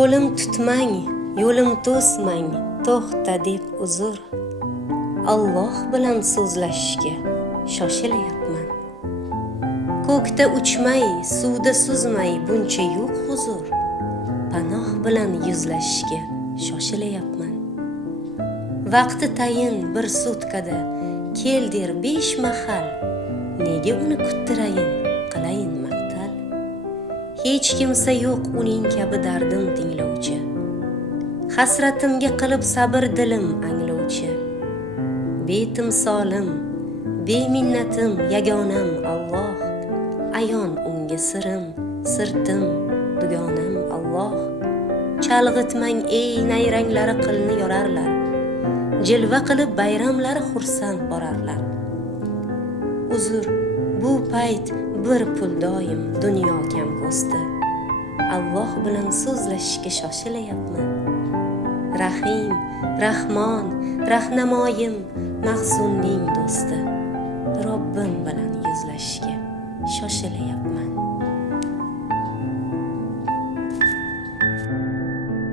Qo'lim tutmang, yo'lim to'smang, to'xta deb uzr. Alloh bilan so'zlashishga shoshilayapman. Ko'kda uchmay, suvda suzmay buncha yo'q huzur. Panoh bilan yuzlashishga shoshilayapman. Vaqti tayin bir sutkada kel der 5 mahal. Nega uni kuttirayin, qilayin maqtal. Hech kimsa yo'q uning kabi dardim tinglovchi. Hasratimga qilib sabr dilim anglovchi. Betimsolim, beminnatim yagonam Alloh. Ayon unga sirim, sirtim, dugonam Alloh. Chalg'itmang ey nayranglari qilni yorarlar. Jilva qilib bayramlari xursand borarlar. Uzr, bu payt bir pul doim dunyo kamko'sti. Alloh bilan so'zlashishga shoshilayapman. Rahim, Rahmon, rahnamoyim, mahzunning do'sti. Robbim bilan yuzlashishga shoshilayapman.